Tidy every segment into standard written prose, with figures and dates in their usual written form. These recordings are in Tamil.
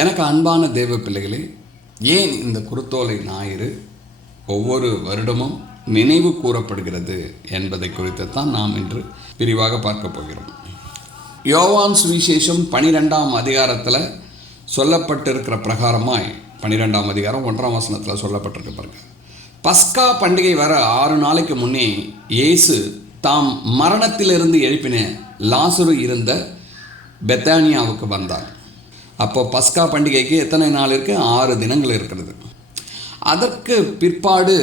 எனக்கு அன்பான தேவ பிள்ளைகளே, ஏன் இந்த குருத்தோலை ஞாயிறு ஒவ்வொரு வருடமும் நினைவு கூறப்படுகிறது என்பதை குறித்து தான் நாம் இன்று விரிவாக பார்க்க போகிறோம். யோவான் சுவிசேஷம் 12ஆம் அதிகாரத்தில் சொல்லப்பட்டிருக்கிற பிரகாரமாய் 12ஆம் அதிகாரம் 1ஆம் வசனத்தில் சொல்லப்பட்டிருக்க பாருங்க. பஸ்கா பண்டிகை வர 6 நாளைக்கு முன்னே இயேசு தாம் மரணத்திலிருந்து எழுப்பின லாசரு இருந்த பெத்தானியாவுக்கு வந்தார். அப்போ பஸ்கா பண்டிகைக்கு எத்தனை நாள் இருக்குது? 6 தினங்கள் இருக்கிறது. அதற்கு பிற்பாடு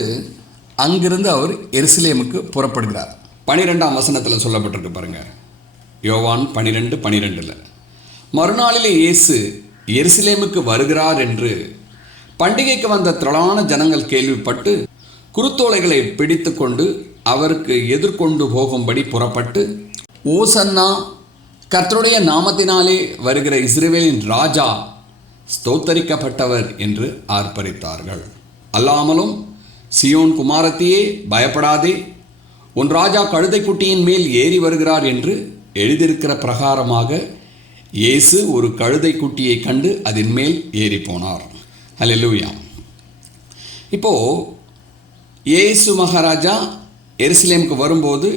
அங்கிருந்து அவர் எருசலேமுக்கு புறப்படுகிறார். 12ஆம் வசனத்தில் சொல்லப்பட்டிருக்கு பாருங்கள். யோவான் 12:12 மறுநாளிலே இயேசு எருசலேமுக்கு வருகிறார் என்று பண்டிகைக்கு வந்த திரளான ஜனங்கள் கேள்விப்பட்டு குருத்தோலைகளை பிடித்து கொண்டு அவருக்கு எதிர்கொண்டு போகும்படி புறப்பட்டு, ஓசன்னா, கர்த்தருடைய நாமத்தினாலே வருகிற இஸ்ரவேலின் ராஜா ஸ்தோத்தரிக்கப்பட்டவர் என்று ஆர்ப்பரித்தார்கள். அல்லாமலும், சியோன் குமாரத்தியே பயப்படாதே, உன் ராஜா கழுதைக்குட்டியின் மேல் ஏறி வருகிறார் என்று எழுதியிருக்கிற பிரகாரமாக இயேசு ஒரு கழுதைக்குட்டியை கண்டு அதன் மேல் ஏறி போனார். ஹல்லேலூயா. இப்போது இயேசு மகாராஜா எருசலேமுக்கு வரும்போது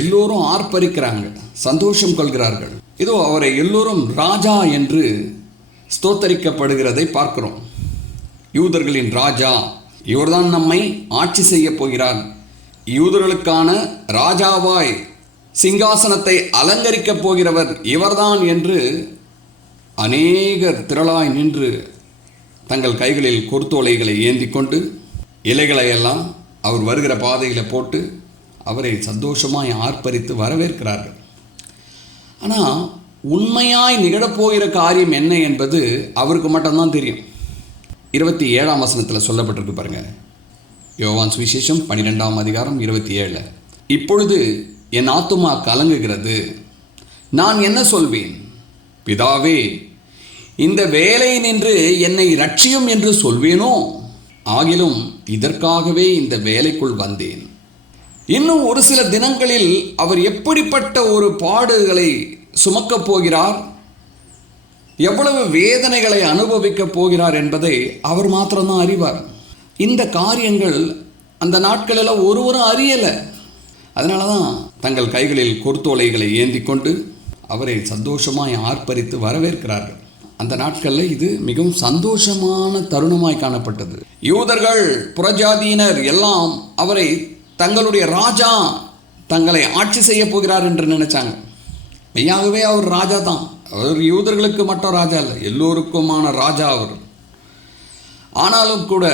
எல்லோரும் ஆர்ப்பரிக்கிறாங்க, சந்தோஷம் கொள்கிறார்கள். இதோ அவரை எல்லோரும் ராஜா என்று ஸ்தோத்தரிக்கப்படுகிறதை பார்க்கிறோம். யூதர்களின் ராஜா, இவர்தான் நம்மை ஆட்சி செய்ய போகிறார், யூதர்களுக்கான ராஜாவாய் சிங்காசனத்தை அலங்கரிக்கப் போகிறவர் இவர்தான் என்று அநேகர் திரளாய் நின்று தங்கள் கைகளில் குருத்தோலைகளை ஏந்தி கொண்டு இலைகளையெல்லாம் அவர் வருகிற பாதையில் போட்டு அவரை சந்தோஷமாய் ஆர்ப்பரித்து வரவேற்கிறார்கள். ஆனால் உண்மையாய் நிகழப்போகிற காரியம் என்ன என்பது அவருக்கு மட்டும்தான் தெரியும். 27ஆம் வசனத்தில் சொல்லப்பட்டிருக்கு பாருங்கள். யோவான் சுவிசேஷம் 12ஆம் அதிகாரம் 27. இப்பொழுது என் ஆத்துமா கலங்குகிறது, நான் என்ன சொல்வேன்? பிதாவே, இந்த வேலை நின்று என்னை ரட்சியும் என்று சொல்வேனோ? ஆகிலும் இதற்காகவே இந்த வேலைக்குள் வந்தேன். இன்னும் ஒரு சில தினங்களில் அவர் எப்படிப்பட்ட ஒரு பாடுகளை சுமக்கப் போகிறார், எவ்வளவு வேதனைகளை அனுபவிக்கப் போகிறார் என்பதை அவர் மாத்திரம்தான் அறிவார். இந்த காரியங்கள் அந்த நாட்களெல்லாம் ஒருவரும் அறியலை. அதனால தான் தங்கள் கைகளில் குருத்தோலைகளை ஏந்தி கொண்டு அவரை சந்தோஷமாய் ஆர்ப்பரித்து வரவேற்கிறார்கள். அந்த நாட்களில் இது மிகவும் சந்தோஷமான தருணமாய் காணப்பட்டது. யூதர்கள், புறஜாதியினர் எல்லாம் அவரை தங்களுடைய ராஜா, தங்களை ஆட்சி செய்ய போகிறார் என்று நினைச்சாங்க. மெய்யாகவே அவர் ராஜா தான். அவர் யூதர்களுக்கு மட்டும் ராஜா இல்லை, எல்லோருக்குமான ராஜா அவர். ஆனாலும் கூட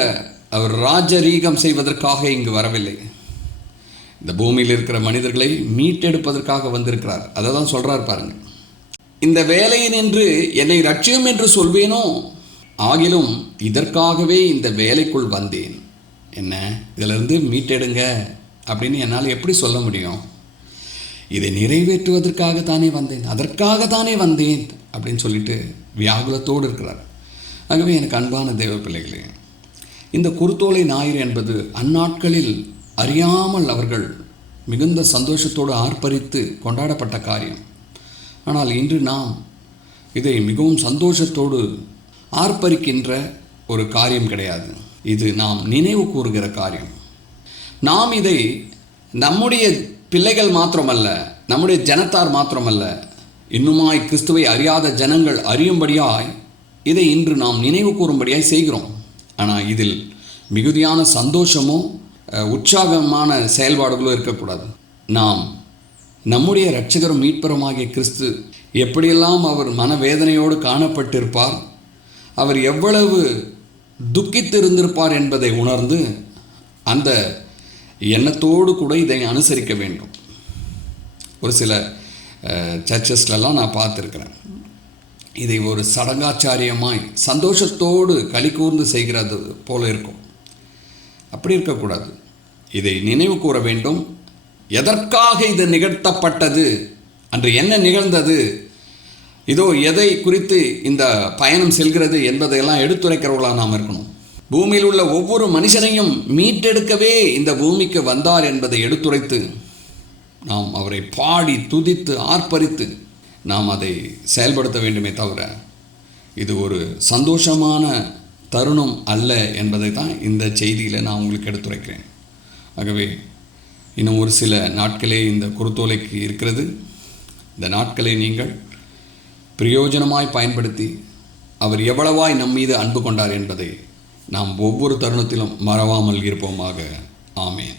அவர் ராஜரீகம் செய்வதற்காக இங்கு வரவில்லை. இந்த பூமியில் இருக்கிற மனிதர்களை மீட்டெடுப்பதற்காக வந்திருக்கிறார். அதை தான் சொல்கிறார் பாருங்க. இந்த வேலையினின்று என்னை ரட்சியும் என்று சொல்வேனோ? ஆகிலும் இதற்காகவே இந்த வேலைக்குள் வந்தேன். என்ன, இதிலிருந்து மீட்டெடுங்க அப்படின்னு என்னால் எப்படி சொல்ல முடியும்? இதை நிறைவேற்றுவதற்காகத்தானே வந்தேன், அதற்காகத்தானே வந்தேன் அப்படின்னு சொல்லிட்டு வியாகுலத்தோடு இருக்கிறார். ஆகவே எனக்கு அன்பான தேவ பிள்ளைகளே, இந்த குருத்தோலை ஞாயிறு என்பது அந்நாட்களில் அறியாமல் அவர்கள் மிகுந்த சந்தோஷத்தோடு ஆர்ப்பரித்து கொண்டாடப்பட்ட காரியம். ஆனால் இன்று நாம் இதை மிகவும் சந்தோஷத்தோடு ஆர்ப்பரிக்கின்ற ஒரு காரியம் கிடையாது. இது நாம் நினைவு கூறுகிற காரியம். நாம் இதை நம்முடைய பிள்ளைகள் மாத்திரமல்ல, நம்முடைய ஜனத்தார் மாத்திரமல்ல, இன்னுமாய் கிறிஸ்துவை அறியாத ஜனங்கள் அறியும்படியாய் இதை இன்று நாம் நினைவு கூறும்படியாய் செய்கிறோம். ஆனால் இதில் மிகுதியான சந்தோஷமோ உற்சாகமான செயல்பாடுகளோ இருக்கக்கூடாது. நாம் நம்முடைய இரட்சகரும் மீட்பருமாகிய கிறிஸ்து எப்படியெல்லாம் அவர் மனவேதனையோடு காணப்பட்டிருப்பார், அவர் எவ்வளவு துக்கித்து இருந்திருப்பார் என்பதை உணர்ந்து அந்த எண்ணத்தோடு கூட இதை அனுசரிக்க வேண்டும். ஒரு சில சர்ச்சஸ்லாம் நான் பார்த்துருக்கிறேன், இதை ஒரு சடங்காச்சாரியமாய் சந்தோஷத்தோடு களி கூர்ந்து செய்கிறது போல இருக்கும். அப்படி இருக்கக்கூடாது. இதை நினைவு கூற வேண்டும். எதற்காக இது நிகழ்த்தப்பட்டது, அன்று என்ன நிகழ்ந்தது, இதோ எதை குறித்து இந்த பயணம் செல்கிறது என்பதையெல்லாம் எடுத்துரைக்கிறவர்களாக நாம் இருக்கணும். பூமியில் உள்ள ஒவ்வொரு மனுஷனையும் மீட்டெடுக்கவே இந்த பூமிக்கு வந்தார் என்பதை எடுத்துரைத்து நாம் அவரை பாடி துதித்து ஆர்ப்பரித்து நாம் அதை செயல்படுத்த வேண்டுமே தவிர இது ஒரு சந்தோஷமான தருணம் அல்ல என்பதை தான் இந்த செய்தியில் நான் உங்களுக்கு எடுத்துரைக்கிறேன். ஆகவே இன்னும் ஒரு சில நாட்களே இந்த குருத்தோலைக்கு இருக்கிறது. இந்த நாட்களை நீங்கள் பிரயோஜனமாய் பயன்படுத்தி அவர் எவ்வளவாய் நம் மீது அன்பு கொண்டார் என்பதை நாம் ஒவ்வொரு தருணத்திலும் மறவாமல் இருப்போமாக. ஆமென்.